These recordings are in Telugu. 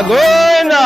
Govinda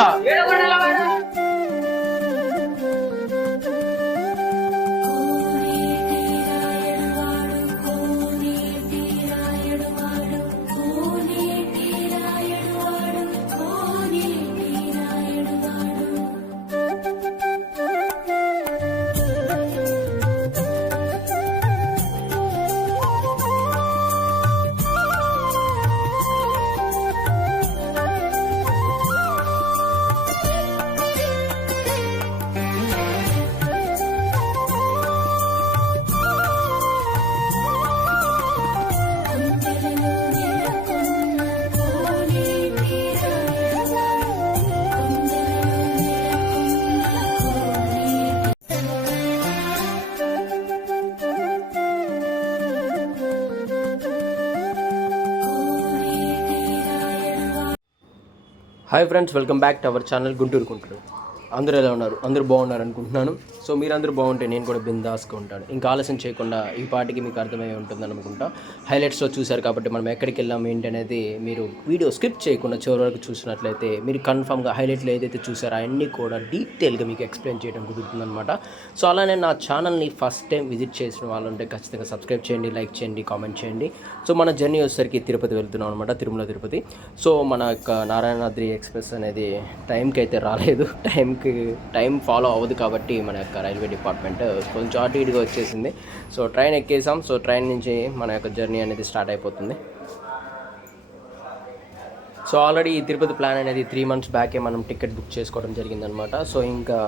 hi friends, welcome back to our channel Guntur కుంటుడు. అందరూ ఎలా ఉన్నారు? అందరూ బాగున్నారు అనుకుంటున్నాను. సో మీరందరూ బాగుంటే నేను కూడా బిందాస్గా ఉంటాను. ఇంకా ఆలస్యం చేయకుండా ఈ పాటికి మీకు అర్థమై ఉంటుందని అనుకుంటా. హైలైట్స్లో చూశారు కాబట్టి మనం ఎక్కడికి వెళ్ళాం ఏంటి అనేది మీరు వీడియో స్కిప్ చేయకుండా చివరి వరకు చూసినట్లయితే మీరు కన్ఫామ్గా హైలైట్లో ఏదైతే చూసారో అవన్నీ కూడా డీటెయిల్గా మీకు ఎక్స్ప్లెయిన్ చేయడం కుదురుతుందన్నమాట. సో అలానే నా ఛానల్ని ఫస్ట్ టైం విజిట్ చేసిన వాళ్ళు ఉంటే ఖచ్చితంగా సబ్స్క్రైబ్ చేయండి, లైక్ చేయండి, కామెంట్ చేయండి. సో మన జర్నీ వచ్చేసరికి తిరుపతి వెళ్తున్నాం అనమాట, తిరుమల తిరుపతి. సో మన యొక్క నారాయణాద్రి ఎక్స్ప్రెస్ అనేది టైంకి అయితే రాలేదు. టైం ఫాలో అవ్వదు కాబట్టి మన యొక్క రైల్వే డిపార్ట్మెంట్ కొంచెం అటు ఇటుగా వచ్చేసింది. సో ట్రైన్ ఎక్కేసాం. సో ట్రైన్ నుంచి మన యొక్క జర్నీ అనేది స్టార్ట్ అయిపోతుంది. సో ఆల్రెడీ ఈ తిరుపతి ప్లాన్ అనేది 3 months బ్యాకే మనం టికెట్ బుక్ చేసుకోవడం జరిగిందనమాట. సో ఇంకా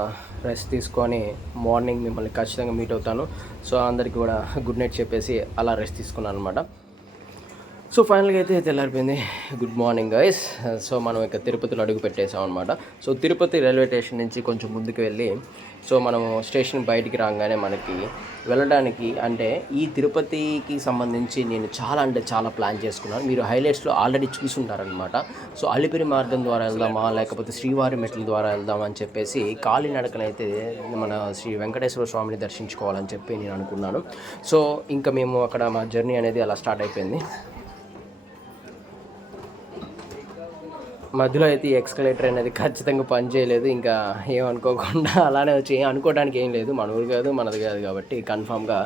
రెస్ట్ తీసుకొని మార్నింగ్ మిమ్మల్ని ఖచ్చితంగా మీట్ అవుతాను. సో అందరికీ కూడా గుడ్ నైట్ చెప్పేసి అలా రెస్ట్ తీసుకున్నాను అనమాట. సో ఫైనల్గా అయితే తెల్లారిపోయింది. Good morning guys. సో మనం ఇక తిరుపతిలో అడుగు పెట్టేసాం అనమాట. సో తిరుపతి రైల్వే స్టేషన్ నుంచి కొంచెం ముందుకు వెళ్ళి సో మనము స్టేషన్ బయటికి రాగానే మనకి వెళ్ళడానికి అంటే ఈ తిరుపతికి సంబంధించి నేను చాలా ప్లాన్ చేసుకున్నాను. మీరు హైలైట్స్లో ఆల్రెడీ చూసుంటారనమాట. సో అలిపిరి మార్గం ద్వారా వెళ్దామా లేకపోతే శ్రీవారి మెట్ల ద్వారా వెళ్దామా అని చెప్పేసి కాలినడకనైతే మన శ్రీ వెంకటేశ్వర స్వామిని దర్శించుకోవాలని చెప్పి నేను అనుకున్నాను. సో ఇంకా మేము అక్కడ మా జర్నీ అనేది అలా స్టార్ట్ అయిపోయింది. మధ్యలో అయితే ఈ ఎక్స్కలేటర్ అనేది ఖచ్చితంగా పనిచేయలేదు. ఇంకా ఏమనుకోకుండా అలానే వచ్చి అనుకోవడానికి ఏం లేదు, మన ఊరు కాదు మనది కాదు కాబట్టి కన్ఫామ్గా.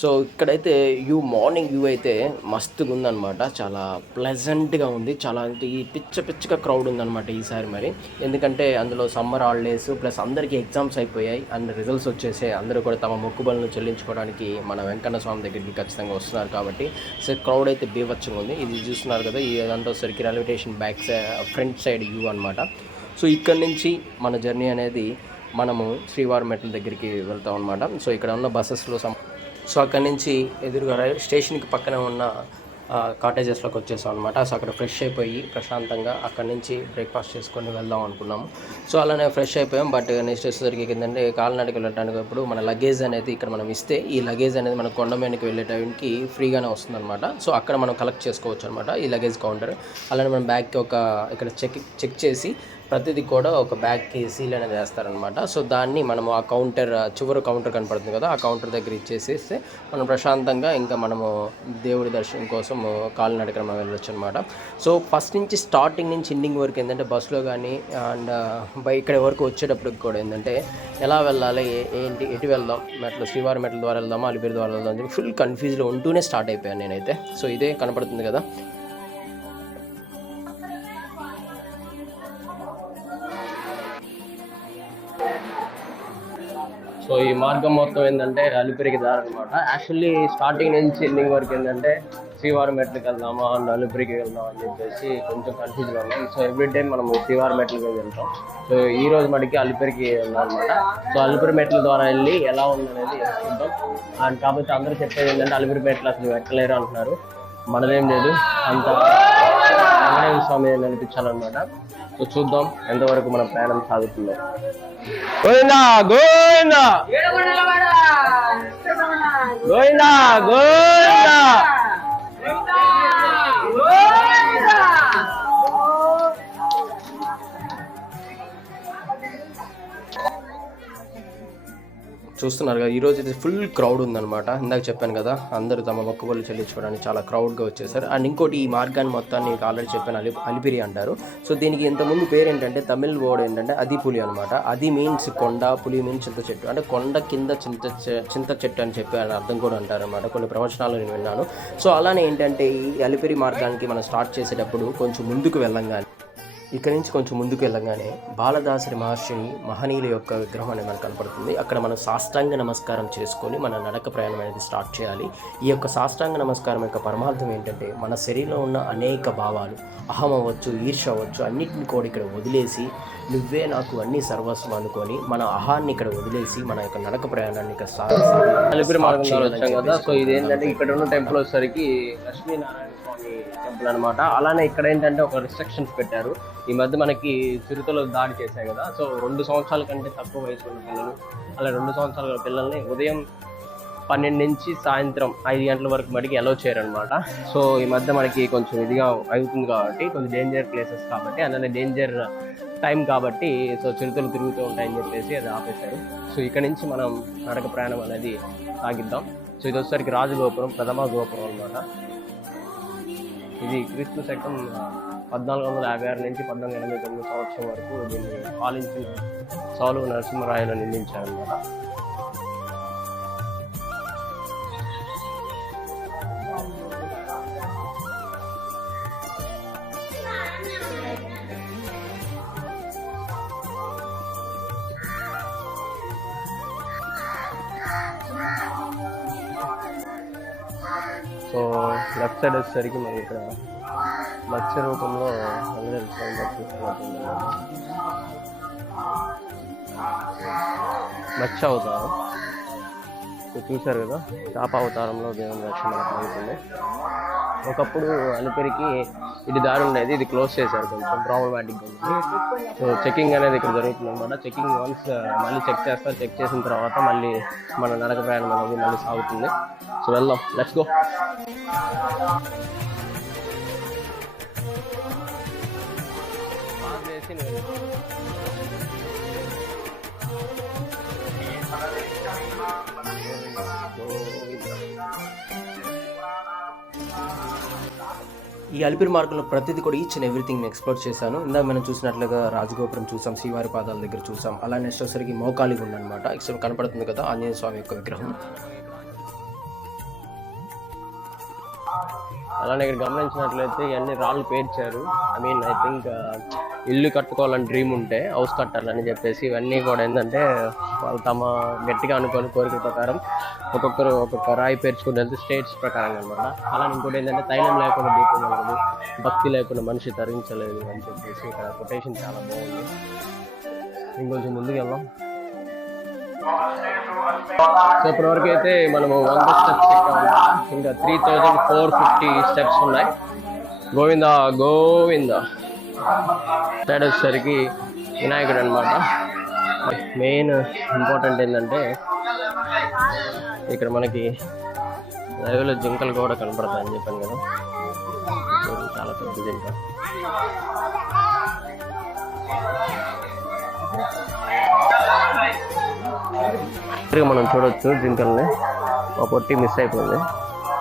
సో ఇక్కడైతే మార్నింగ్ వ్యూ అయితే మస్తుగా ఉందన్నమాట. చాలా ప్లెజెంట్గా ఉంది. చాలా అంటే ఈ పిచ్చగా క్రౌడ్ ఉందన్నమాట ఈసారి. మరి ఎందుకంటే అందులో సమ్మర్ హాలిడేస్ ప్లస్ అందరికీ ఎగ్జామ్స్ అయిపోయాయి అండ్ రిజల్ట్స్ వచ్చేసాయి. అందరూ కూడా తమ మొక్కుబడులను చెల్లించుకోవడానికి మన వెంకన్న స్వామి దగ్గరికి ఖచ్చితంగా వస్తున్నారు కాబట్టి సో క్రౌడ్ అయితే బీభత్సంగా ఉంది. ఇది చూస్తున్నారు కదా, ఇదంతా వచ్చేసరికి railway station front side view అనమాట. సో ఇక్కడ నుంచి మన జర్నీ అనేది మనము శ్రీవారి మెట్ల దగ్గరికి వెళ్తాం అనమాట. సో ఇక్కడ ఉన్న బస్సెస్లో సో అక్కడి నుంచి ఎదురుగా స్టేషన్కి పక్కనే ఉన్న కాటేజెస్లోకి వచ్చేసాం అనమాట. సో అక్కడ ఫ్రెష్ అయిపోయి ప్రశాంతంగా అక్కడి నుంచి బ్రేక్ఫాస్ట్ చేసుకొని వెళ్దాం అనుకున్నాము. సో అలానే ఫ్రెష్ అయిపోయాం. బట్ నెక్స్ట్ వచ్చేసరికి ఏంటంటే కాలినడకి వెళ్ళడానికి ఇప్పుడు మన లగేజ్ అనేది ఇక్కడ మనం ఇస్తే ఈ లగేజ్ అనేది మన కొండమేనికి వెళ్ళే టైంకి ఫ్రీగానే వస్తుందన్నమాట. సో అక్కడ మనం కలెక్ట్ చేసుకోవచ్చు అనమాట ఈ లగేజ్ కౌంటర్. అలానే మన బ్యాగ్కి ఇక్కడ చెక్ చేసి ప్రతిదీ కూడా ఒక బ్యాగ్కి సీల్ అనేది వేస్తారనమాట. సో దాన్ని మనము ఆ చివరి కౌంటర్ కనపడుతుంది కదా, ఆ కౌంటర్ దగ్గర ఇచ్చేసేస్తే మనం ప్రశాంతంగా ఇంకా మనము దేవుడి దర్శనం కోసం కాలినడకన మనం వెళ్ళొచ్చు అనమాట. సో ఫస్ట్ నుంచి స్టార్టింగ్ నుంచి ఎండింగ్ వరకు ఏంటంటే బస్సులో కానీ అండ్ ఇక్కడ వరకు వచ్చేటప్పటికి కూడా ఏంటంటే ఎలా వెళ్ళాలి ఏంటి ఎటు వెళ్దాం, శ్రీవారి మెట్ల ద్వారా వెళ్దామా అలిపిరి ద్వారా వెళ్దాం అని చెప్పి ఫుల్ కన్ఫ్యూజ్లో ఉంటూనే స్టార్ట్ అయిపోయాను నేనైతే. సో ఇదే కనపడుతుంది కదా. సో ఈ మార్గం మొత్తం ఏంటంటే అలిపిరికి దారనమాట. యాక్చువల్లీ స్టార్టింగ్ నుంచి ఎండింగ్ వరకు ఏంటంటే శ్రీవారి మెట్లకి వెళ్దామా అండ్ అలిపిరికి వెళ్దాం అని చెప్పేసి కొంచెం కన్ఫ్యూజ్గా ఉన్నాం. సో ఎవ్రీ టైం మనం శ్రీవారి మెట్లకి వెళ్తాం. సో ఈ రోజు మటుకి అలిపిరికి వెళ్దాం అనమాట. సో అలిపిరి మెట్ల ద్వారా వెళ్ళి ఎలా ఉందనేది చూద్దాం. అండ్ కాకపోతే అందరూ చెప్పేది ఏంటంటే అలిపిరి మెట్లు అసలు ఎక్కలేరు అంటున్నారు. మనదేం లేదు, అంత వెంకటేశ్వర స్వామి అనిపించాలన్నమాట. సో చూద్దాం ఎంతవరకు మన ప్రయాణం సాగుతుందో. గోవిందా గోవిందా గోవిందా గోవిందా. చూస్తున్నారు కదా, ఈరోజు అయితే ఫుల్ క్రౌడ్ ఉందన్నమాట. ఇందాక చెప్పాను కదా, అందరూ తమ మొక్కుబడులు చెల్లించుకోవడానికి చాలా క్రౌడ్గా వచ్చేసారు. అండ్ ఇంకోటి, ఈ మార్గాన్ని మొత్తాన్ని మీకు ఆల్రెడీ చెప్పాను, అలిపిరి అంటారు. సో దీనికి ఇంతకుముందు పేరు ఏంటంటే, తమిళ్ వర్డ్ ఏంటంటే అది పులి అనమాట. అది మీన్స్ కొండ, పులి మీన్స్ చింత చెట్టు, అంటే కొండ కింద చింత చెట్టు అని చెప్పి అని అర్థం కూడా అంటారనమాట. కొన్ని ప్రవచనాలు నేను విన్నాను. సో అలానే ఏంటంటే, ఈ అలిపిరి మార్గానికి మనం స్టార్ట్ చేసేటప్పుడు కొంచెం ముందుకు వెళ్ళంగానే, ఇక్కడి నుంచి కొంచెం ముందుకు వెళ్ళగానే బాలదాసరి మహర్షిని, మహనీయుల యొక్క విగ్రహం అనేది మనకు కనపడుతుంది. అక్కడ మనం సాష్టాంగ నమస్కారం చేసుకొని మన నడక ప్రయాణం అనేది స్టార్ట్ చేయాలి. ఈ యొక్క సాష్టాంగ నమస్కారం యొక్క పరమార్థం ఏంటంటే, మన శరీరంలో ఉన్న అనేక భావాలు, అహం అవ్వచ్చు, ఈర్ష అవ్వచ్చు, అన్నింటిని కూడా ఇక్కడ వదిలేసి, నువ్వే నాకు అన్ని సర్వస్వం అనుకొని మన అహాన్ని ఇక్కడ వదిలేసి మన యొక్క నడక ప్రయాణాన్ని ఇక్కడ అలిపిరి మార్గంలో వచ్చాం కదా. సో ఇదేంటంటే, ఇక్కడ ఉన్న టెంపుల్ వచ్చేసరికి లక్ష్మీనారాయణ స్వామి టెంపుల్ అనమాట. అలానే ఇక్కడ ఏంటంటే ఒక రిస్ట్రిక్షన్స్ పెట్టారు. ఈ మధ్య మనకి చిరుతలు దాడి చేశాయి కదా. సో 2 సంవత్సరాల కంటే తక్కువ వయసు ఉన్న పిల్లలు, అలా 2 సంవత్సరాల పిల్లల్ని ఉదయం 12 నుంచి సాయంత్రం 5 గంటల వరకు మటుకు అలౌ చేయరనమాట. సో ఈ మధ్య మనకి కొంచెం ఇదిగా అవుతుంది కాబట్టి, కొంచెం డేంజర్ ప్లేసెస్ కాబట్టి, అలానే డేంజర్ టైం కాబట్టి, సో చిరుతలు తిరుగుతూ ఉంటాయని చెప్పేసి అది ఆపేశారు. సో ఇక్కడ నుంచి మనం నడక ప్రయాణం అనేది సాగిద్దాం. సో ఇది వచ్చేసరికి రాజగోపురం, ప్రథమ గోపురం అనమాట. ఇది క్రీస్తు శకం 1456 నుంచి 1489 సంవత్సరం వరకు దీన్ని పాలించిన సాలువ నరసింహరాయలు నిర్మించారన్నమాట. సో లెఫ్ట్ సైడ్ వచ్చేసరికి మనం ఇక్కడ మత్స్య రూపంలో మత్స్య అవతారం చూశారు కదా, చేప అవతారంలో దేవుని రక్షణ అవుతుంది. ఒకప్పుడు అలిపిరికి ఇది దారి ఉండేది, ఇది క్లోజ్ చేశారు, కొంచెం ప్రాబ్లమాటిక్గా ఉంది. సో చెకింగ్ అనేది ఇక్కడ జరుగుతుంది అనమాట. చెకింగ్ వన్స్ మళ్ళీ చెక్ చేస్తారు. చెక్ చేసిన తర్వాత మళ్ళీ మన నడక ప్రయాణం అనేది మళ్ళీ సాగుతుంది. సో వెళ్దాం, లెట్స్ గో. ఈ అలిపిరి మార్గంలో ప్రతిదీ కూడా ఈచ్ అండ్ ఎవ్రీథింగ్ ఎక్స్ప్లోర్ చేశాను. ఇందాక మనం చూసినట్లుగా రాజగోపురం చూసాం, శ్రీవారి పాదాల దగ్గర చూసాం. అలా నెక్స్ట్ వచ్చేసరికి మోకాలి గుండ అనమాట. ఇక్కడ కనపడుతుంది కదా ఆంజనేయ స్వామి యొక్క విగ్రహం. అలానే ఇక్కడ గమనించినట్లయితే ఇవన్నీ రాళ్ళు పేర్చారు. ఐ థింక్ ఇల్లు కట్టుకోవాలని డ్రీమ్ ఉంటే హౌస్ కట్టాలని చెప్పేసి ఇవన్నీ కూడా ఏంటంటే వాళ్ళు తమ గట్టిగా అనుకోని కోరిక ప్రకారం ఒక్కొక్కరు ఒక్కొక్క రాయి పేర్చుకుని వెళ్తే స్టేట్స్ ప్రకారం అనమాట. అలానే ఇంకోటి ఏంటంటే తైలం లేకుండా దీపం వెలగదు, భక్తి లేకుండా మనిషి తరించలేదు అని చెప్పేసి ఇక్కడ కొటేషన్ చాలా బాగుంది. ఇంకొంచెం ముందుకు వెళ్దాం. సో ఇప్పటివరకు అయితే మనము 100 స్టెప్స్ ఎక్కాము, ఇంకా 3450 స్టెప్స్ ఉన్నాయి. గోవింద గోవింద. సైడ్ వచ్చేసరికి వినాయకుడు అనమాట. మెయిన్ ఇంపార్టెంట్ ఏంటంటే ఇక్కడ మనకి లైవ్లో జింకలు కూడా కనపడతాయని చెప్పాను కదా. చాలా పెద్ద జింక. మనం చూడొచ్చు జింకల్ని. ఒక పొట్టి మిస్ అయిపోయింది,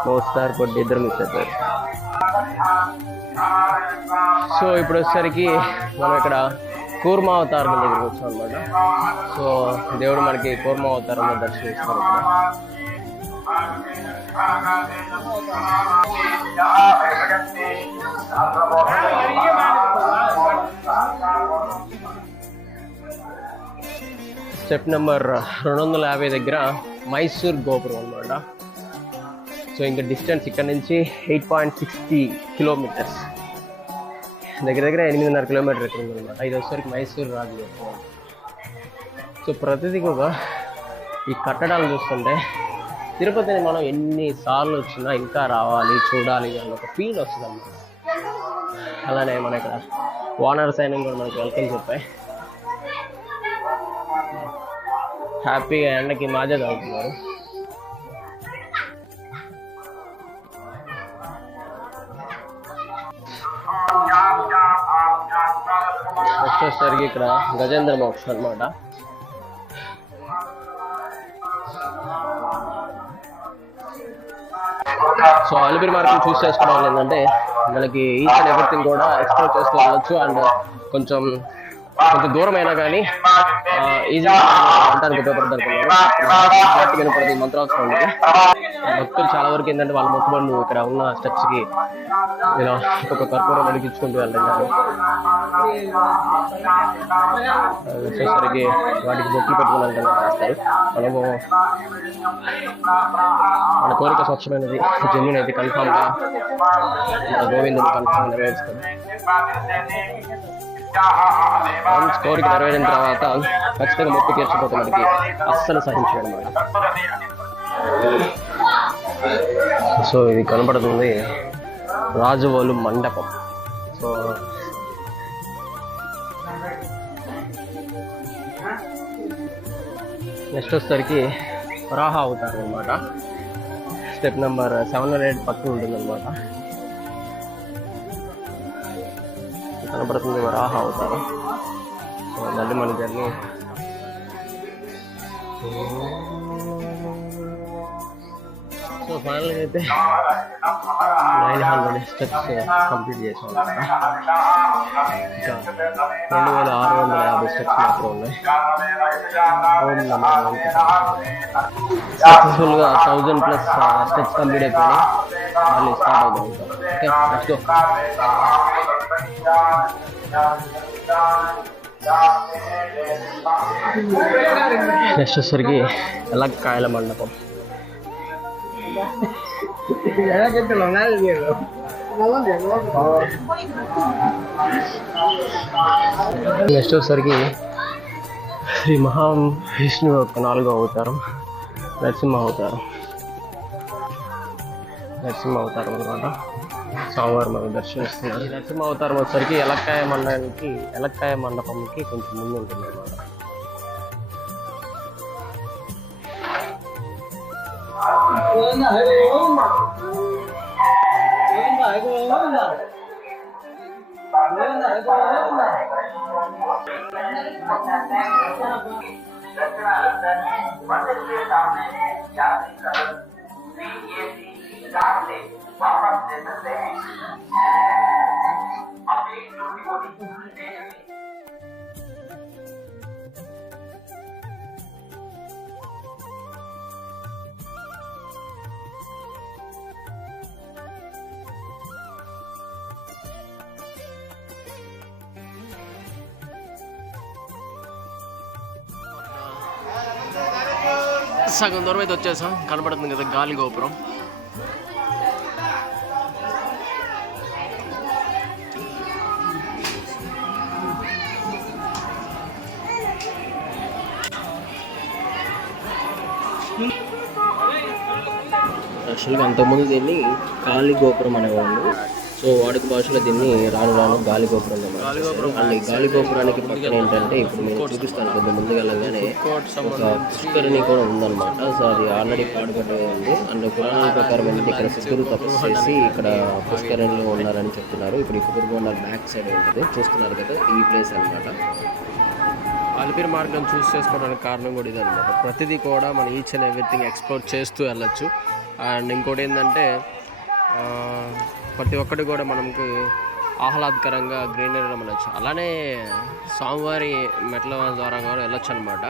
మోస్తారు పొట్టి ఇద్దరు మిస్ అయిపోయారు. సో ఇప్పుడు వచ్చేసరికి మనం ఇక్కడ కూర్మా అవతారం దగ్గరికి వచ్చాం అనమాట. సో దేవుడు మనకి కూర్మా అవతారంలో దర్శనమిస్తారు. స్టెప్ నెంబర్ 250 దగ్గర మైసూర్ గోపురం అనమాట. సో ఇంకా డిస్టెన్స్ ఇక్కడ నుంచి 8.60 కిలోమీటర్స్, దగ్గర దగ్గర 8.5 కిలోమీటర్ ఎక్కడ ఉందన్నమాట. ఇది వచ్చేసరికి మైసూర్ రాజగోపురం. సో ప్రతిదీ కూడా ఈ కట్టడాలు చూస్తుంటే తిరుపతిని మనం ఎన్నిసార్లు వచ్చినా ఇంకా రావాలి, చూడాలి అన్న ఒక ఫీల్ వస్తుంది అన్నమాట. అలానే మన ఇక్కడ ఓనర్ సైనింగ్ కూడా మనకి వెల్కమ్ చెప్పాయి. హ్యాపీగా ఎండకి మాజా తాగుతున్నారు. వచ్చేసరికి ఇక్కడ గజేంద్ర మోక్ష అనమాట. సో అలిపిరి మార్కెట్ చూస్ చేసుకోవడం వల్ల ఏంటంటే మనకి ఈచ్ అండ్ ఎవ్రీథింగ్ కూడా ఎక్స్ప్లోర్ చేస్తూ వెళ్ళొచ్చు. అండ్ కొంచెం దూరం అయినా కానీ ఈజీగా అంటానికి ఉపయోగపడుతుంది మంత్రావసరం ఉంది. భక్తులు చాలా వరకు ఏంటంటే వాళ్ళ మొక్కుబడులు ఇక్కడ ఉన్న స్టెప్స్కి ఇలా ఒక కర్పూరం వెలిగించుకుంటూ వెళ్తారు. వచ్చేసరికి వాటికి బొట్లు పెట్టుకుని చేస్తారు. మనము మన కోరిక స్వచ్ఛమైనది, జెన్యున్ అయితే కన్ఫామ్గా గోవిందుడు కన్ఫామ్ నెరవేరుస్తాడు. కోరిక నెరవేరిన తర్వాత ఖచ్చితంగా మొక్కు తీర్చిపోతే మనకి అస్సలు సహించాడు అన్నమాట. సో ఇది కనపడుతుంది రాజవోలు మండపం. సో నెక్స్ట్ వచ్చేసరికి వరాహ అవుతారు అనమాట. స్టెప్ నెంబర్ 708 పక్కన ఉంటుంది అనమాట. కనపడుతుంది వరాహ అవుతారు. సో మళ్ళీ మన జర్నీ సో ఫైనల్గా అయితే 900 స్టెప్స్ కంప్లీట్ చేసాం అనమాట. ఇంకా 2650 స్టెప్స్ మాత్రం ఉన్నాయి. సక్సెస్ఫుల్గా 1000+ స్టెప్స్ కంప్లీట్ అయిపోయినాయి. మళ్ళీ స్టార్ట్ అవుతాం. Okay, let's go. నెక్స్ట్ వచ్చేసరికి ఎలక్కాయల మండపం. నెక్స్ట్ వచ్చేసరికి శ్రీ మహావిష్ణువు యొక్క 4వ అవతారం నరసింహ అవతారం అనమాట. స్వామివారు మనం దర్శనిస్తున్నారు. నరసింహ అవతారం వచ్చేసరికి ఎలక్కాయ మండపంకి కొంచెం ముందు ఉంటుంది అనమాట. సగం దూరం అయితే వచ్చేసాం. కనపడుతుంది కదా గాలి గోపురం. యాక్చువల్గా అంతకుముందు దీన్ని గాలి గోపురం అనేవాళ్ళు. సో వాడుక భాషలో దీన్ని రాను రాను గాలి గోపురం అండ్ గాలి గోపురానికి పక్కన ఏంటంటే ఇప్పుడు నేను చూపిస్తాను. కొంచెం ముందుకు వెళ్ళగానే ఒక పుష్కరిణి కూడా ఉందన్నమాట. సో అది ఆల్రెడీ పాడుపడ్డది ఉంది. అండ్ పురాణాల ప్రకారం ఏంటంటే ఇక్కడ సిద్ధులు తపస్సు చేసి ఇక్కడ పుష్కరిణిలో ఉన్నారని చెప్తున్నారు. ఇప్పుడు ఈ కుదురుగొండ బ్యాక్ సైడ్ ఉంటుంది, చూస్తున్నారు కదా, ఈ ప్లేస్ అనమాట. అలిపిరి మార్గం చూస్ చేసుకోవడానికి కారణం కూడా ఇదన్నమాట. ప్రతిదీ కూడా మనం ఈచ్ అండ్ ఎవ్రీథింగ్ ఎక్స్ప్లోర్ చేస్తూ వెళ్ళచ్చు. అండ్ ఇంకోటి ఏంటంటే ప్రతి ఒక్కటి కూడా మనకు ఆహ్లాదకరంగా గ్రీనరీలో వెళ్ళచ్చు. అలానే స్వామివారి మెట్ల ద్వారా కూడా వెళ్ళొచ్చు అనమాట.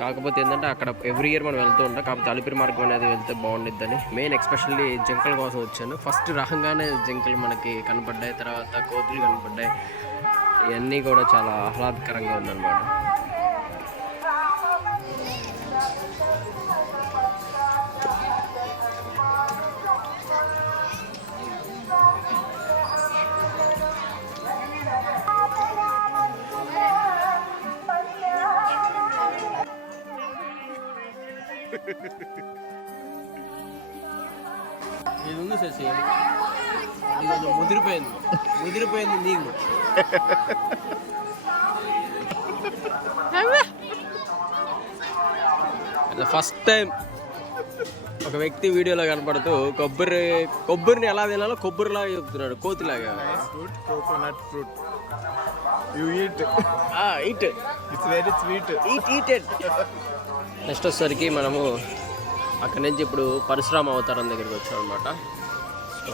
కాకపోతే ఏంటంటే అక్కడ ఎవ్రీ ఇయర్ మనం వెళ్తూ ఉంటాం. కాకపోతే అలిపిరి మార్గం అనేది వెళ్తే బాగుండిద్దని మెయిన్ ఎక్స్పెషల్లీ జింకల కోసం వచ్చాను. ఫస్ట్ రాగానే జింకలు మనకి కనపడ్డాయి, తర్వాత కోతులు కనపడ్డాయి. ఇవన్నీ కూడా చాలా ఆహ్లాదకరంగా ఉందన్నమాట. ఇది ఉంది శశి, ఇది కొంచెం ముదిరిపోయింది నీకు. ఫస్ట్ టైం ఒక వ్యక్తి వీడియోలో కనపడుతూ కొబ్బరిని ఎలా తినాలో కొబ్బరిలాగా చెప్తున్నాడు, కోతిలాగా. Coconut fruit you eat it's very sweet, eat it. Next వచ్చేసరికి మనము అక్కడి నుంచి ఇప్పుడు పరశురామ అవతారం దగ్గరికి వచ్చాం అనమాట. సో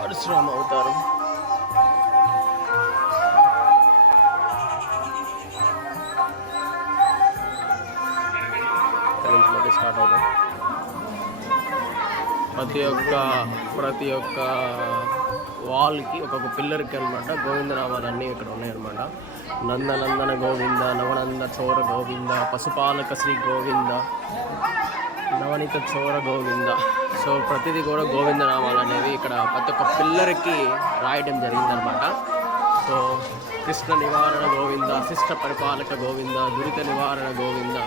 పరశురామ అవతారం అక్కడి నుంచి మళ్ళీ స్టార్ట్ అవుతాం. ప్రతి ఒక్క వాల్కి ఒక్కొక్క పిల్లర్కి అనమాట గోవిందనామాలన్నీ ఇక్కడ ఉన్నాయన్నమాట. నందనందన గోవింద, నవనంద చోర గోవింద, పశుపాలక శ్రీ గోవింద, నవనీత చోర గోవింద. సో ప్రతిదీ కూడా గోవిందనామాలు అనేవి ఇక్కడ ప్రతి ఒక్క పిల్లర్కి రాయడం జరిగిందనమాట. సో కృష్ణ నివారణ గోవింద, శిష్ట పరిపాలక గోవింద, దురిత నివారణ గోవింద.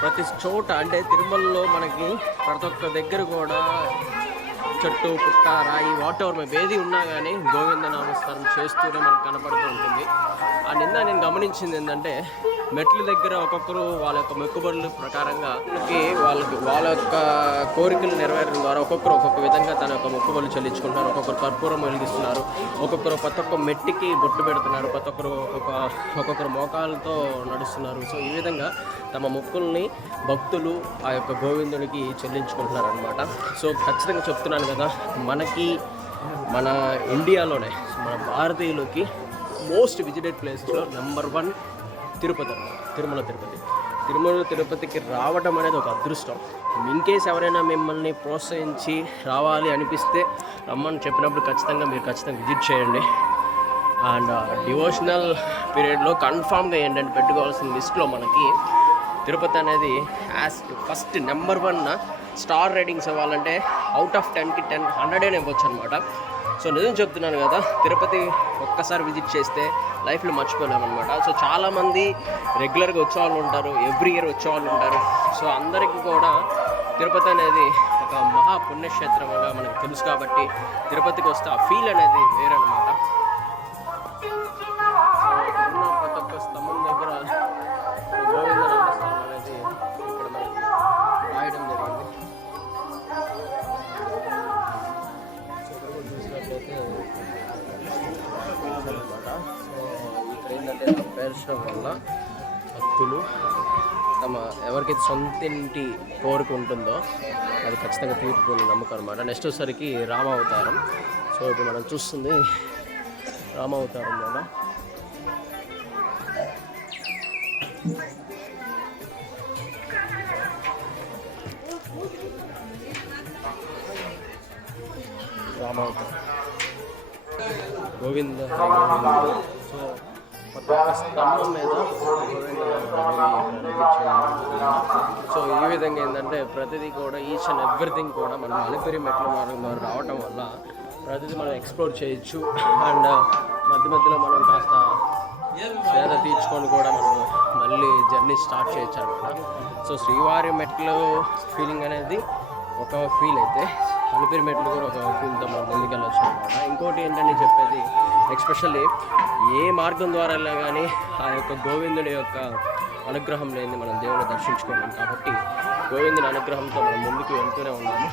ప్రతి చోట అంటే తిరుమలలో మనకి ప్రతి ఒక్క దగ్గర కూడా చెట్టు పుట్ట రాయి వాటెవర్ మేము ఏది ఉన్నా కానీ గోవింద నామస్మరణ చేస్తూనే మనకు కనపడుతూ ఉంటుంది. ఆ నిన్న నేను గమనించింది ఏంటంటే మెట్ల దగ్గర ఒక్కొక్కరు వాళ్ళ యొక్క మొక్కుబడుల ప్రకారంగా వాళ్ళ యొక్క కోరికలు నెరవేరడం ద్వారా ఒక్కొక్కరు ఒక్కొక్క విధంగా తన యొక్క మొక్కుబడులు చెల్లించుకుంటున్నారు. ఒక్కొక్కరు కర్పూరం వెలిగిస్తున్నారు, ఒక్కొక్కరు ప్రతి ఒక్క మెట్టికి బొట్టు పెడుతున్నారు, ప్రతి ఒక్కరు ఒక్కొక్కరు మోకాలతో నడుస్తున్నారు. సో ఈ విధంగా తమ మొక్కుల్ని భక్తులు ఆ యొక్క గోవిందుడికి చెల్లించుకుంటున్నారు అనమాట. సో ఖచ్చితంగా చెప్తున్నాను కదా, మన ఇండియాలోనే మన భారతీయులకి మోస్ట్ విజిటెడ్ ప్లేసెస్లో నెంబర్ 1 తిరుపతి అనమాట. తిరుమల తిరుపతికి రావడం అనేది ఒక అదృష్టం. ఇన్కేస్ ఎవరైనా మిమ్మల్ని ప్రోత్సహించి రావాలి అనిపిస్తే రమ్మని చెప్పినప్పుడు ఖచ్చితంగా విజిట్ చేయండి. అండ్ డివోషనల్ పీరియడ్లో కన్ఫామ్గా ఏంటంటే పెట్టుకోవాల్సిన లిస్ట్లో మనకి తిరుపతి అనేది ఫస్ట్ నెంబర్ 1 స్టార్ రేటింగ్స్ ఇవ్వాలంటే అవుట్ ఆఫ్ 10కి 100 ఇవ్వచ్చు అనమాట. సో నిజం చెప్తున్నాను కదా, తిరుపతి ఒక్కసారి విజిట్ చేస్తే లైఫ్లో మర్చిపోలేమన్నమాట. సో చాలామంది రెగ్యులర్గా వచ్చేవాళ్ళు ఉంటారు, ఎవ్రీ ఇయర్ వచ్చేవాళ్ళు ఉంటారు. సో అందరికీ కూడా తిరుపతి అనేది ఒక మహా పుణ్యక్షేత్రంగా మనకు తెలుసు కాబట్టి తిరుపతికి వస్తే ఆ ఫీల్ అనేది వేరనమాట. సో ప్రతి ఒక్క స్తంభం దగ్గర గోవిందనామస్మరణ అనేది ఇక్కడ మనకి రాయడం జరిగింది. అనమాట. సో ఇక్కడ ఏంటంటే పేర్చడం వల్ల భక్తులు ఎవరికైతే సొంతింటి కోరిక ఉంటుందో అది ఖచ్చితంగా తీర్పుని నమ్మకం అనమాట. నెక్స్ట్ వచ్చేసరికి రామావతారం. సో ఇప్పుడు మనం చూస్తుంది రామావతారం కదా. రామావతారం గోవింద. సో స్తంభం మీద సో ఈ విధంగా ఏంటంటే ప్రతిదీ కూడా ఈచ్ అండ్ ఎవ్రీథింగ్ కూడా మనం అలిపిరి మెట్ల మార్గం ద్వారా రావటం వల్ల ప్రతిదీ మనం ఎక్స్ప్లోర్ చేయొచ్చు. అండ్ మధ్యలో మనం కాస్త సేద తీర్చుకొని కూడా మనం మళ్ళీ జర్నీ స్టార్ట్ చేయొచ్చు అనమాట. సో శ్రీవారి మెట్లు ఫీలింగ్ అనేది ఒక ఫీల్ అయితే అలిపిరి మెట్లు కూడా ఒక ఫీల్తో మనం ముందుకెళ్ళొచ్చు అనమాట. ఇంకోటి ఏంటంటే చెప్పేది, ఎస్పెషల్లీ ఏ మార్గం ద్వారా వెళ్ళినా కానీ ఆ యొక్క గోవిందుడి యొక్క అనుగ్రహం లేని మనం దేవుని దర్శించుకోలేము. కాబట్టి గోవిందుడి అనుగ్రహంతో మనం ముందుకు వెళ్తూనే ఉన్నాము.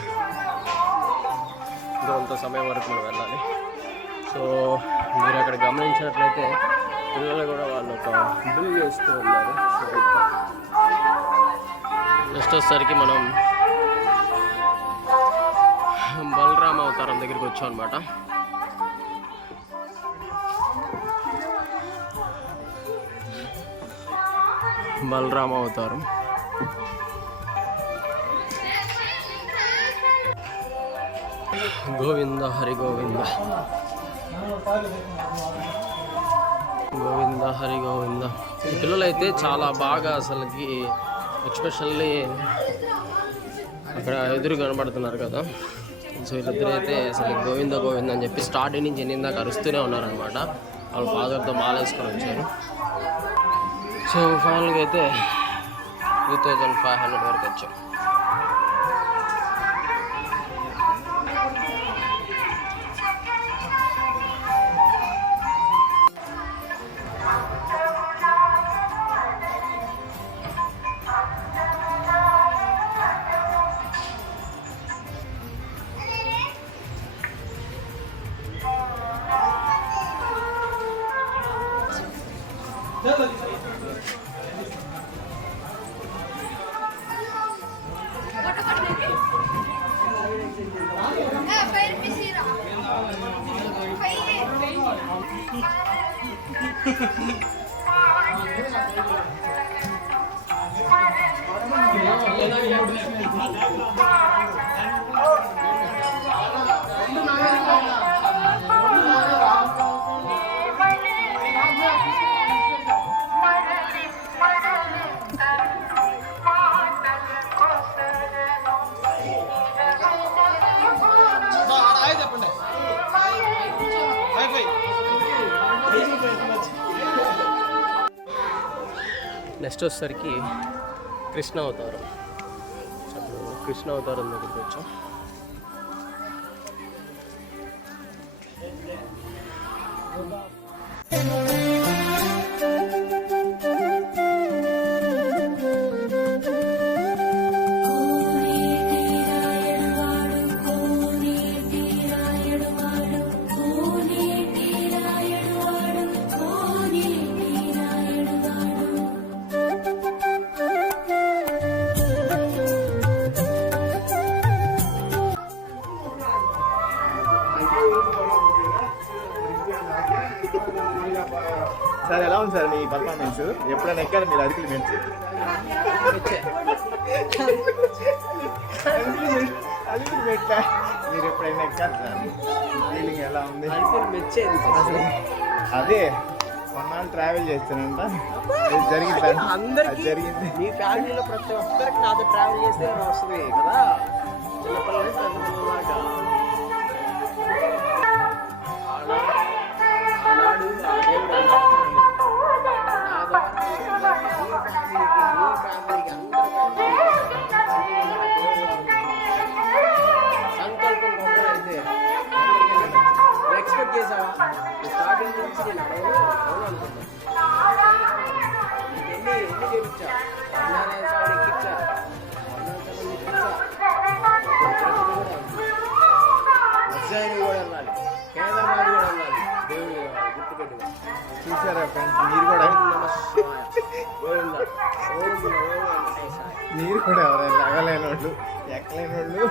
ఇంకొంత సమయం వరకు మనం వెళ్ళాలి. సో మీరు అక్కడ గమనించినట్లయితే పిల్లలు కూడా వాళ్ళు ఒక బిల్ చేస్తూ ఉన్నారు. నెక్స్ట్ వచ్చేసరికి మనం బలరామ అవతారం దగ్గరికి వచ్చాం అనమాట. బలరామ అవతారం గోవింద హరి గోవింద, గోవింద హరి గోవింద. ఈ పిల్లలైతే చాలా బాగా అసలుకి ఎస్పెషల్లీ అక్కడ ఎదురు కనబడుతున్నారు కదా. సో వీళ్ళిద్దరు అయితే అసలు గోవింద గోవింద అని చెప్పి స్టార్టింగ్ నుంచి ఎన్నిందాక అరుస్తూనే ఉన్నారనమాట. వాళ్ళ ఫాదర్తో మాల వేసుకొని వచ్చారు. సో ఫైనల్గా అయితే 2500 వరకు వచ్చాం. నెక్స్ట్ వచ్చేసరికి కృష్ణ అవతారం. అప్పుడు కృష్ణ అవతారం దగ్గరికి వచ్చాం. సార్ ఎలా ఉంది సార్ మీ పర్ఫార్మెన్స్? ఎప్పుడైనా ఎక్కారు మీరు అరికలు మెచ్చి? అలిపిరి పెట్టా మీరు ఎప్పుడైనా ఎక్కారు సార్? ఫీలింగ్ ఎలా ఉంది? అదే కొన్నాళ్ళు ట్రావెల్ చేస్తానంట, జరిగింది సార్. అందరికీ జరిగింది. మీ ఫ్యామిలీలో ప్రతి ఒక్కరికి నాతో ట్రావెల్ చేస్తే వస్తుంది కదా, చిన్నపిల్లలు పెద్దపిల్లలాగా. ఆనాడు ఆ దేవుడు సంకల్పం అయితే ఎక్స్పెక్ట్ చేసావా? స్టార్టింగ్ నుంచి నేను అడగను అనుకున్నా. ఎన్ని చేయించా, అన్నానేశ్వరుడు ఎక్కించా, ఉజ్జయిని కూడా వెళ్ళాలి, కేదార్నాథ్ కూడా వెళ్ళాలి. దేవుడు గుర్తుపెట్టుగా చూసారా ఫ్రెండ్స్, మీరు కూడా మీరు కూడా ఎవరైనా ఎగలేని వాళ్ళు, ఎక్కలేని వాళ్ళు.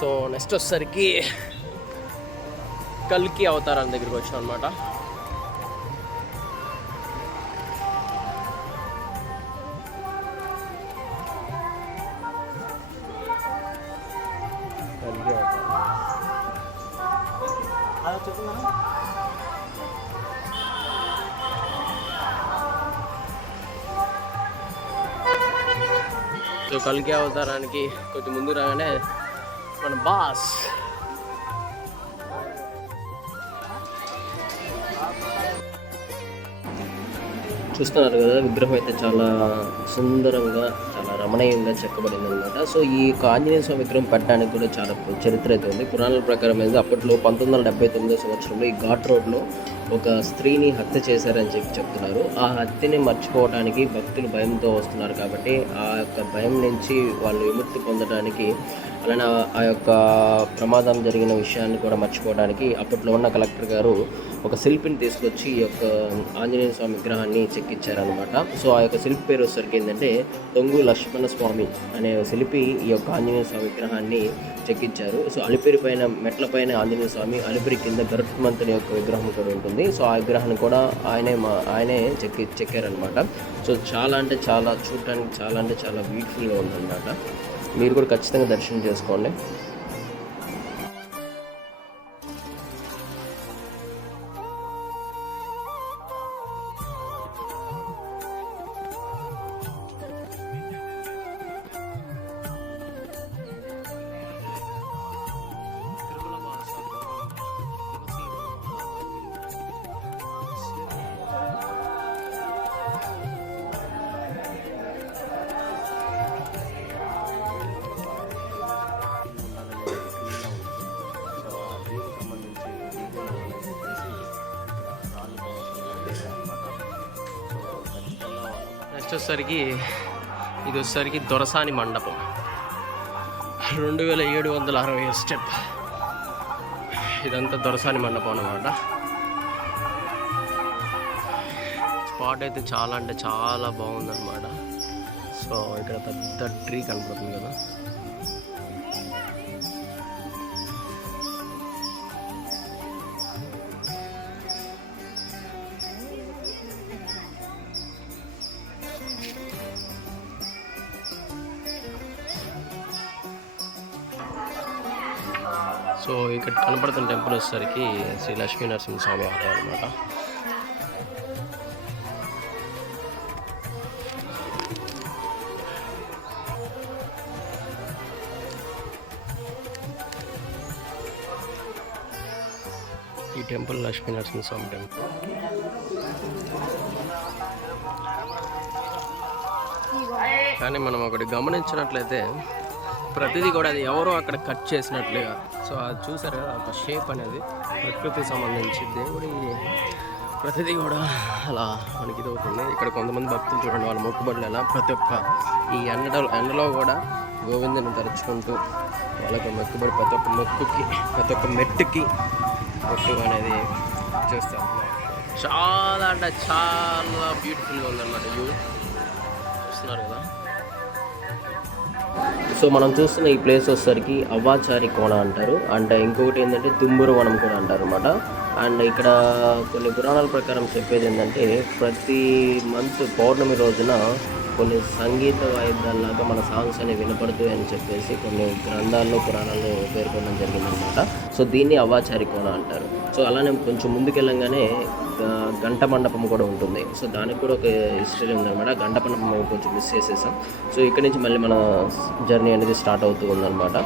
సో నెక్స్ట్ వచ్చేసరికి కల్కి అవతారం దగ్గరికి వచ్చాం అనమాట. కల్కి అవతారం సో కల్కి అవతారానికి కొంచెం ముందు రాగానే మన బాస్ చూస్తున్నారు కదా, విగ్రహం అయితే చాలా సుందరంగా, చాలా రమణీయంగా చెక్కబడింది అనమాట. సో ఈ ఆంజనేయ స్వామి విగ్రహం పెట్టడానికి కూడా చాలా చరిత్ర అయితే ఉంది. పురాణాల ప్రకారం అయితే అప్పట్లో 1979 సంవత్సరంలో ఈ ఘాట్ రోడ్లో ఒక స్త్రీని హత్య చేశారని చెప్తున్నారు. ఆ హత్యని మర్చిపోవడానికి భక్తులు భయంతో వస్తున్నారు కాబట్టి ఆ యొక్క భయం నుంచి వాళ్ళు విముక్తి పొందడానికి, అలానే ఆ యొక్క ప్రమాదం జరిగిన విషయాన్ని కూడా మర్చిపోవడానికి అప్పట్లో ఉన్న కలెక్టర్ గారు ఒక శిల్పిని తీసుకొచ్చి ఈ యొక్క ఆంజనేయ స్వామి విగ్రహాన్ని చెక్కించారనమాట. సో ఆ యొక్క శిల్పి పేరు వచ్చేసరికి ఏంటంటే తొంగు లక్ష్మణ స్వామి అనే శిల్పి ఈ యొక్క ఆంజనేయ స్వామి విగ్రహాన్ని చెక్కించారు. సో అలిపిరి పైన మెట్ల పైన ఆంజనేయ స్వామి, అలిపిరి కింద గరుత్మంతుని యొక్క విగ్రహం కూడా ఉంటుంది. సో ఆ విగ్రహాన్ని కూడా ఆయనే చెక్కారనమాట. సో చాలా అంటే చాలా, చూడటానికి చాలా అంటే చాలా బ్యూటిఫుల్గా ఉందన్నమాట. మీరు కూడా ఖచ్చితంగా దర్శనం చేసుకోండి. నెక్స్ట్ వచ్చేసరికి ఇది వచ్చేసరికి దొరసాని మండపం, 2760 స్టెప్. ఇదంతా దొరసాని మండపం అన్నమాట. స్పాట్ అయితే చాలా అంటే చాలా బాగుందన్నమాట. సో ఇక్కడ పెద్ద ట్రీ కనపడుతుంది కదా. సో ఇక్కడ కనపడుతున్న టెంపుల్ వచ్చేసరికి శ్రీ లక్ష్మీ నరసింహస్వామి ఆలయం అనమాట. ఈ టెంపుల్ లక్ష్మీ నరసింహస్వామి టెంపుల్. కానీ మనం ఒకటి గమనించినట్లయితే ప్రతిదీ కూడా అది ఎవరో అక్కడ కట్ చేసినట్లుగా. సో అది చూసారు కదా, ఒక షేప్ అనేది ప్రకృతికి సంబంధించి దేవుడి ప్రతిదీ కూడా అలా మనకి ఇది అవుతుంది. ఇక్కడ కొంతమంది భక్తులు చూడండి, వాళ్ళ మొక్కుబడులు ఎలా ప్రతి ఒక్క ఈ ఎండలో కూడా గోవిందుని తలుచుకుంటూ వాళ్ళకి మొక్కుబడి ప్రతి ఒక్క మొక్కుకి ప్రతి ఒక్క మెట్టుకి మొక్కు అనేది చేస్తారు. చాలా అంటే చాలా బ్యూటిఫుల్గా ఉందన్నమాట వ్యూ. చూస్తున్నారు కదా. సో మనం చూస్తున్న ఈ ప్లేస్ వచ్చేసరికి అవ్వాచారి కోన అంటారు. అంటే ఇంకొకటి ఏంటంటే తుమ్మూరు వనం కూడా అంటారు అనమాట. అండ్ ఇక్కడ కొన్ని పురాణాల ప్రకారం చెప్పేది ఏంటంటే ప్రతి మంత్ పౌర్ణమి రోజున కొన్ని సంగీత వాయిద్యాల్లాగా మన సాంగ్స్ అనేవి వినపడుతాయి అని చెప్పేసి కొన్ని గ్రంథాల్లో పురాణాల్లో పేర్కొనడం జరిగిందనమాట. సో దీన్ని అవ్వాచారి కోన అంటారు. సో అలానే కొంచెం ముందుకెళ్ళంగానే గంట మండపం కూడా ఉంటుంది. సో దానికి కూడా ఒక హిస్టరీ ఉందన్నమాట. గంట మండపం మేము కొంచెం మిస్ చేసేసాం. సో ఇక్కడి నుంచి మళ్ళీ మన జర్నీ అనేది స్టార్ట్ అవుతూ ఉందన్నమాట.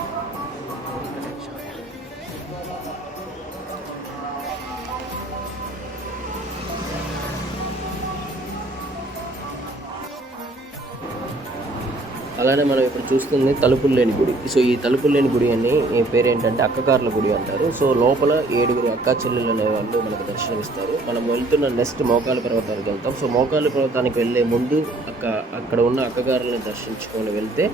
అలానే మనం ఇప్పుడు చూస్తుంది తలుపులు లేని గుడి. సో ఈ తలుపులు లేని గుడి అని పేరు ఏంటంటే అక్కగారుల గుడి అంటారు. సో లోపల 7 అక్క చెల్లెలు అనే వాళ్ళు మనకు దర్శనమిస్తారు. మనం వెళ్తున్న నెక్స్ట్ మోకాలు పర్వతానికి వెళ్తాం. సో మోకాలు పర్వతానికి వెళ్ళే ముందు అక్కడ ఉన్న అక్కగారులను దర్శించుకొని వెళ్తే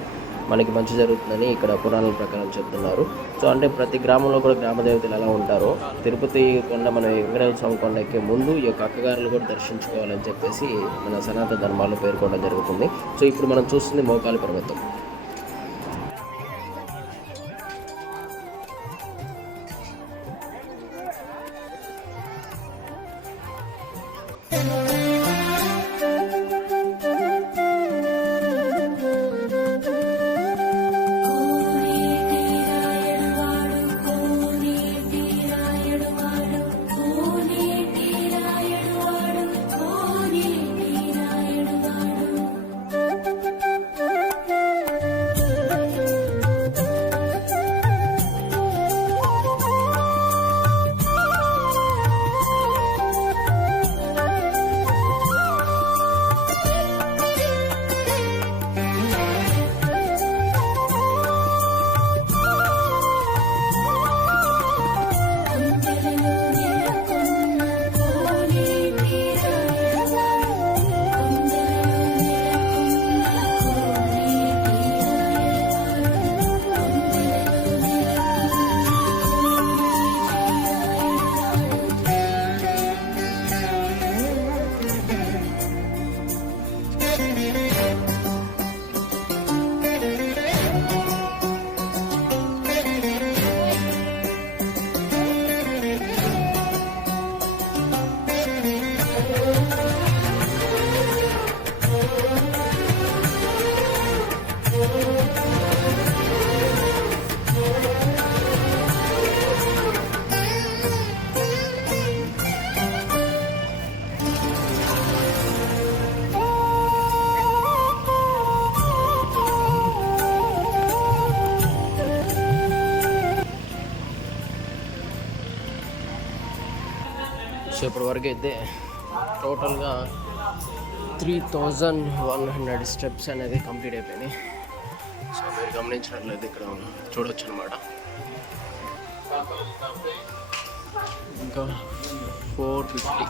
మనకి మంచి జరుగుతుందని ఇక్కడ పురాణాల ప్రకారం చెప్తున్నారు. సో అంటే ప్రతి గ్రామంలో కూడా గ్రామ దేవతలు ఎలా ఉంటారో తిరుపతి కొండ మన వెంకటేశ్వర స్వామి కొండ ఎక్కే ముందు ఈ యొక్క అక్కగారులు కూడా దర్శించుకోవాలని చెప్పేసి మన సనాతన ధర్మాల్లో పేర్కొనడం జరుగుతుంది. సో ఇప్పుడు మనం చూస్తుంది మోకాలి పర్వతం. సో ఇప్పటి వరకు అయితే టోటల్గా 3100 స్టెప్స్ అనేది కంప్లీట్ అయిపోయినాయి. సో మీరు గమనించినట్లయితే ఇక్కడ చూడవచ్చు అనమాట. ఇంకా 450.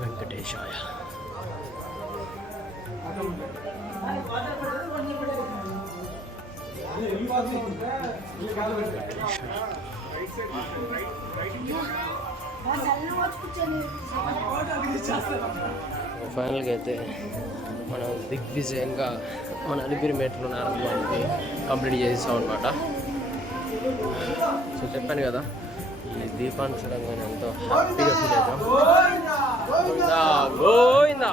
వెంకటేశాయ. ఫైనల్గా అయితే మనం దిగ్విజయంగా మన అలిపిరి మెట్లు అనేది కంప్లీట్ చేసాం అనమాట. సో చెప్పాను కదా, ఈ దీపాన్ని చూడంగానే ఎంతో హ్యాపీగా ఫీల్ అవుతాం. గోవిందా గోవిందా.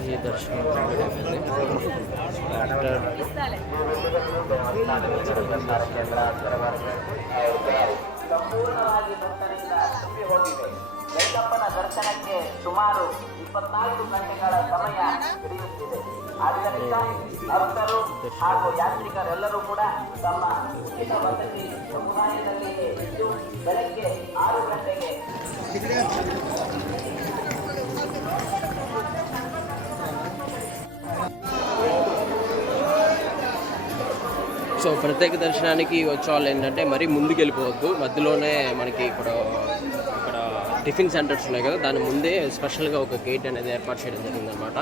బాలాజీ దర్శనం కంప్లీట్ అయిపోయింది. ఆఫ్టర్ ವೆಂಕಪ್ಪನ ದರ್ಶನಕ್ಕೆ ಸುಮಾರು 24 ಗಂಟೆಗಳ ಸಮಯ ಹಿಡಿಯುತ್ತಿದೆ. ಆದ್ದರಿಂದ ಭಕ್ತರು ಹಾಗೂ ಯಾತ್ರಿಕರೆಲ್ಲರೂ ಕೂಡ ತಮ್ಮ ಉಚಿತ ವಸತಿ ಸಮುದಾಯದಲ್ಲಿಯೇ ಇದ್ದು ಬೆಳಗ್ಗೆ 6 ಗಂಟೆಗೆ సో ప్రత్యేక దర్శనానికి వచ్చే వాళ్ళు ఏంటంటే మరీ ముందుకు వెళ్ళిపోవద్దు. మధ్యలోనే మనకి ఇక్కడ టిఫిన్ సెంటర్స్ ఉన్నాయి కదా, దాని ముందే స్పెషల్గా ఒక గేట్ అనేది ఏర్పాటు చేయడం జరిగిందనమాట.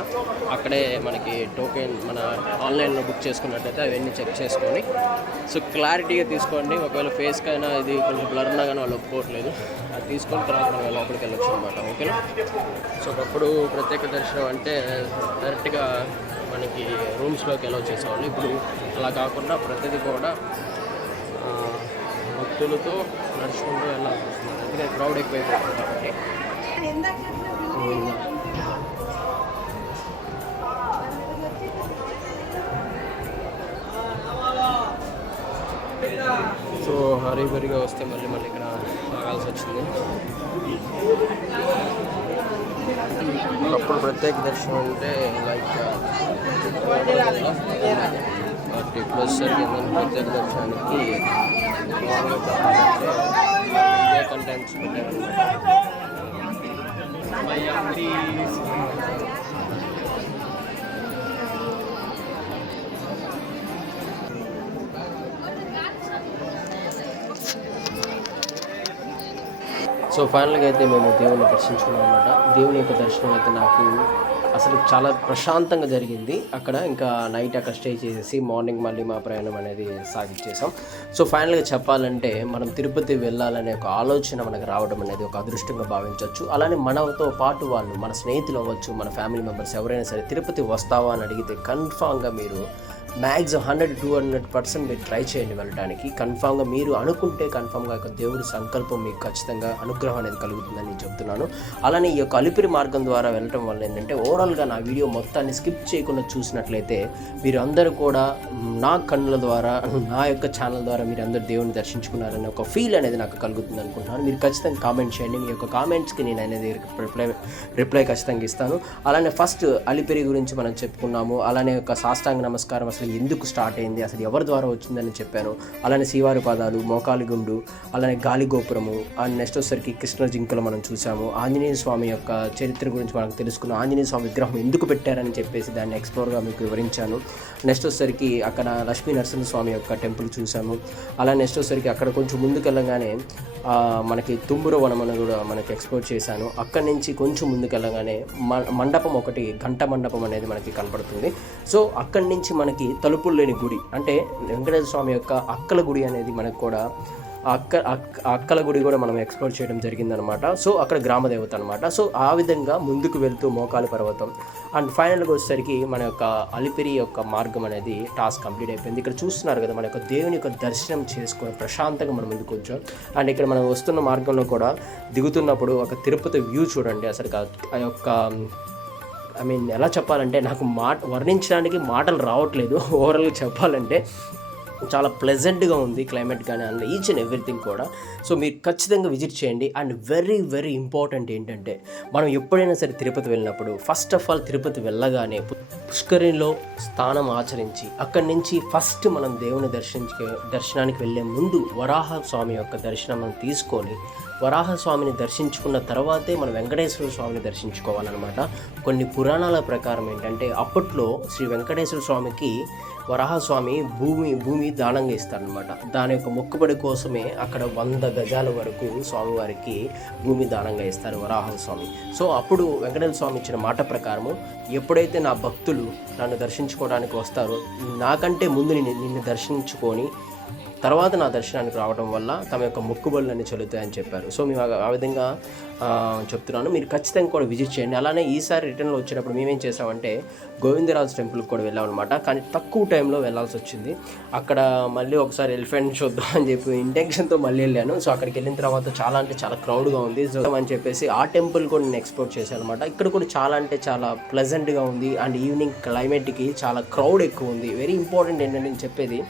అక్కడే మనకి టోకెన్ మన ఆన్లైన్లో బుక్ చేసుకున్నట్టయితే అవన్నీ చెక్ చేసుకొని సో క్లారిటీగా తీసుకోండి. ఒకవేళ ఫేస్కైనా ఇది కొంచెం బ్లర్ ఉన్నా కానీ వాళ్ళు ఒప్పుకోవట్లేదు, అది తీసుకొని తర్వాత మనం లోపలికి వెళ్ళొచ్చు అనమాట. ఓకేనా. సో ఒకప్పుడు ప్రత్యేక దర్శనం అంటే డైరెక్ట్గా మనకి రూమ్స్లోకి ఎలా చేసేవాళ్ళు. ఇప్పుడు అలా కాకుండా ప్రతిదీ కూడా భక్తులతో నడుచుకుంటూ వెళ్ళాల్సి వస్తుంది, అందుకే క్రౌడ్ ఎక్కువైపోతుంది కాబట్టి. సో హరీబరీగా వస్తే మళ్ళీ ఇక్కడ ఆగాల్సి వచ్చింది. ఒకప్పుడు ప్రత్యేక దర్శనం అంటే లైక్ బట్ ఇప్పుడు వచ్చేసరికి ఏంటంటే ప్రత్యేక దర్శనానికి కంటెంట్స్ పెట్టారనమాట. సో ఫైనల్గా అయితే మేము దేవుని దర్శించుకున్నాం అనమాట. దేవుని యొక్క దర్శనం అయితే నాకు అసలు చాలా ప్రశాంతంగా జరిగింది. అక్కడ ఇంకా నైట్ అక్కడ స్టే చేసేసి మార్నింగ్ మళ్ళీ మా ప్రయాణం అనేది సాగించేసాం. సో ఫైనల్గా చెప్పాలంటే మనం తిరుపతి వెళ్ళాలనే ఒక ఆలోచన మనకు రావడం అనేది ఒక అదృష్టంగా భావించవచ్చు. అలానే మనతో పాటు వాళ్ళు మన స్నేహితులు అవ్వచ్చు, మన ఫ్యామిలీ మెంబర్స్ ఎవరైనా సరే తిరుపతి వస్తావా అని అడిగితే కన్ఫామ్గా మీరు మ్యాక్సిమం 100-200% మీరు ట్రై చేయండి వెళ్ళడానికి. కన్ఫామ్గా మీరు అనుకుంటే కన్ఫామ్గా దేవుడి సంకల్పం మీకు ఖచ్చితంగా అనుగ్రహం అనేది కలుగుతుందని నేను చెప్తున్నాను. అలానే ఈ యొక్క అలిపిరి మార్గం ద్వారా వెళ్ళటం వల్ల ఏంటంటే ఓవరాల్గా నా వీడియో మొత్తాన్ని స్కిప్ చేయకుండా చూసినట్లయితే మీరు అందరూ కూడా నా కన్నుల ద్వారా నా యొక్క ఛానల్ ద్వారా మీరు అందరూ దేవుని దర్శించుకున్నారనే ఒక ఫీల్ అనేది నాకు కలుగుతుంది అనుకుంటున్నాను. మీరు ఖచ్చితంగా కామెంట్ చేయండి. మీ యొక్క కామెంట్స్కి నేను అనేది రిప్లై ఖచ్చితంగా ఇస్తాను. అలానే ఫస్ట్ అలిపిరి గురించి మనం చెప్పుకున్నాము. అలానే ఒక సాష్టాంగ నమస్కారం అసలు ఎందుకు స్టార్ట్ అయింది, అసలు ఎవరి ద్వారా వచ్చిందని చెప్పాను. అలానే శ్రీవారి పాదాలు, మోకాలి గుండు, అలానే గాలి గోపురము, అండ్ నెక్స్ట్ వచ్చేసరికి కృష్ణ జింకలు మనం చూసాము. ఆంజనేయ స్వామి యొక్క చరిత్ర గురించి మనం తెలుసుకున్నాం. ఆంజనేయ స్వామి విగ్రహం ఎందుకు పెట్టారని చెప్పేసి దాన్ని ఎక్స్ప్లోర్గా మీకు వివరించాను. నెక్స్ట్ వచ్చేసరికి అక్కడ లక్ష్మీ నరసింహస్వామి యొక్క టెంపుల్ చూసాము. అలా నెక్స్ట్ వచ్చేసరికి అక్కడ కొంచెం ముందుకెళ్ళగానే మనకి తుమ్ముర వనమని కూడా మనకి ఎక్స్ప్లోర్ చేశాను. అక్కడి నుంచి కొంచెం ముందుకెళ్ళగానే మండపం ఒకటి, గంట మండపం అనేది మనకి కనపడుతుంది. సో అక్కడి నుంచి మనకి తలుపులు లేని గుడి అంటే వెంకటేశ్వర స్వామి యొక్క అక్కల గుడి అనేది మనకు కూడా అక్కల గుడి కూడా మనం ఎక్స్ప్లోర్ చేయడం జరిగిందనమాట. సో అక్కడ గ్రామదేవత అనమాట. సో ఆ విధంగా ముందుకు వెళ్తూ మోకాలి పర్వతం అండ్ ఫైనల్గా వచ్చేసరికి మన యొక్క అలిపిరి యొక్క మార్గం అనేది టాస్క్ కంప్లీట్ అయిపోయింది. ఇక్కడ చూస్తున్నారు కదా మన యొక్క దేవుని యొక్క దర్శనం చేసుకొని ప్రశాంతంగా మనం ముందుకు వచ్చాం. అండ్ ఇక్కడ మనం వస్తున్న మార్గంలో కూడా దిగుతున్నప్పుడు ఒక తిరుపతి వ్యూ చూడండి. అసలు ఆ యొక్క ఎలా చెప్పాలంటే నాకు వర్ణించడానికి మాటలు రావట్లేదు. ఓవరాల్గా చెప్పాలంటే చాలా ప్లెజెంట్గా ఉంది క్లైమేట్ కానీ అండ్ ఈచ్ అండ్ ఎవ్రీథింగ్ కూడా. సో మీరు ఖచ్చితంగా విజిట్ చేయండి. అండ్ వెరీ ఇంపార్టెంట్ ఏంటంటే మనం ఎప్పుడైనా సరే తిరుపతి వెళ్ళినప్పుడు ఫస్ట్ ఆఫ్ ఆల్ తిరుపతి వెళ్ళగానే పుష్కరిణిలో స్నానం ఆచరించి అక్కడి నుంచి ఫస్ట్ మనం దేవుని దర్శనానికి వెళ్ళే ముందు వరాహ స్వామి యొక్క దర్శనం మనం తీసుకొని వరాహస్వామిని దర్శించుకున్న తర్వాతే మనం వెంకటేశ్వర స్వామిని దర్శించుకోవాలన్నమాట. కొన్ని పురాణాల ప్రకారం ఏంటంటే అప్పట్లో శ్రీ వెంకటేశ్వర స్వామికి వరాహస్వామి భూమి దానంగా ఇస్తారనమాట. దాని యొక్క మొక్కుబడి కోసమే అక్కడ 100 గజాల వరకు స్వామివారికి భూమి దానంగా ఇస్తారు వరాహస్వామి. సో అప్పుడు వెంకటేశ్వర స్వామి ఇచ్చిన మాట ప్రకారము ఎప్పుడైతే నా భక్తులు నన్ను దర్శించుకోవడానికి వస్తారో నాకంటే ముందు నిన్ను దర్శించుకొని తర్వాత నా దర్శనానికి రావడం వల్ల తమ యొక్క మొక్కుబడులన్నీ చెల్లుతాయని చెప్పారు. సో మేము ఆ విధంగా చెప్తున్నాను, మీరు ఖచ్చితంగా కూడా విజిట్ చేయండి. అలానే ఈసారి రిటర్న్లో వచ్చేటప్పుడు మేమేం చేసామంటే గోవిందరాజు టెంపుల్కి కూడా వెళ్ళామన్నమాట. కానీ తక్కువ టైంలో వెళ్ళాల్సి వచ్చింది. అక్కడ మళ్ళీ ఒకసారి ఎలిఫెంట్ చూద్దాం అని చెప్పి ఇంటెన్షన్తో మళ్ళీ వెళ్ళాను. సో అక్కడికి వెళ్ళిన తర్వాత చాలా అంటే చాలా క్రౌడ్గా ఉంది. సో అని చెప్పేసి ఆ టెంపుల్ కూడా నేను ఎక్స్ప్లోర్ చేశాను అనమాట. ఇక్కడ కూడా చాలా అంటే చాలా ప్లెజెంట్గా ఉంది. అండ్ ఈవినింగ్ క్లైమేట్కి చాలా క్రౌడ్ ఎక్కువ ఉంది. వెరీ ఇంపార్టెంట్ ఏంటంటే నేను చెప్పేది,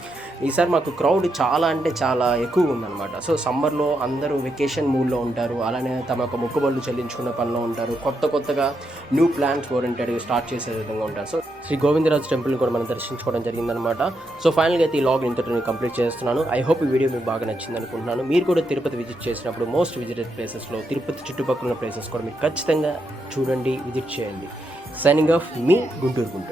ఈసారి మాకు క్రౌడ్ చాలా అంటే చాలా ఎక్కువ ఉందన్నమాట. సో సమ్మర్లో అందరూ వెకేషన్ మూడ్లో ఉంటారు. అలానే తమ యొక్క మొక్కుబడులు చెల్లించుకున్న పనిలో ఉంటారు. కొత్తగా న్యూ ప్లాన్స్ ఓరియంటెడ్గా స్టార్ట్ చేసే విధంగా ఉంటారు. సో శ్రీ గోవిందరాజు టెంపుల్ని కూడా మనం దర్శించుకోవడం జరిగిందనమాట. సో ఫైనల్గా అయితే ఈ లాగ్ ఇంతటి నేను కంప్లీట్ చేస్తున్నాను. ఐ హోప్ ఈ వీడియో మీకు బాగా నచ్చింది అనుకుంటున్నాను. మీరు కూడా తిరుపతి విజిట్ చేసినప్పుడు మోస్ట్ విజిటెడ్ ప్లేసెస్లో తిరుపతి చుట్టుపక్కల ఉన్న ప్లేసెస్ కూడా మీరు ఖచ్చితంగా చూడండి, విజిట్ చేయండి. సైనింగ్ ఆఫ్ మీ గుంటూరు.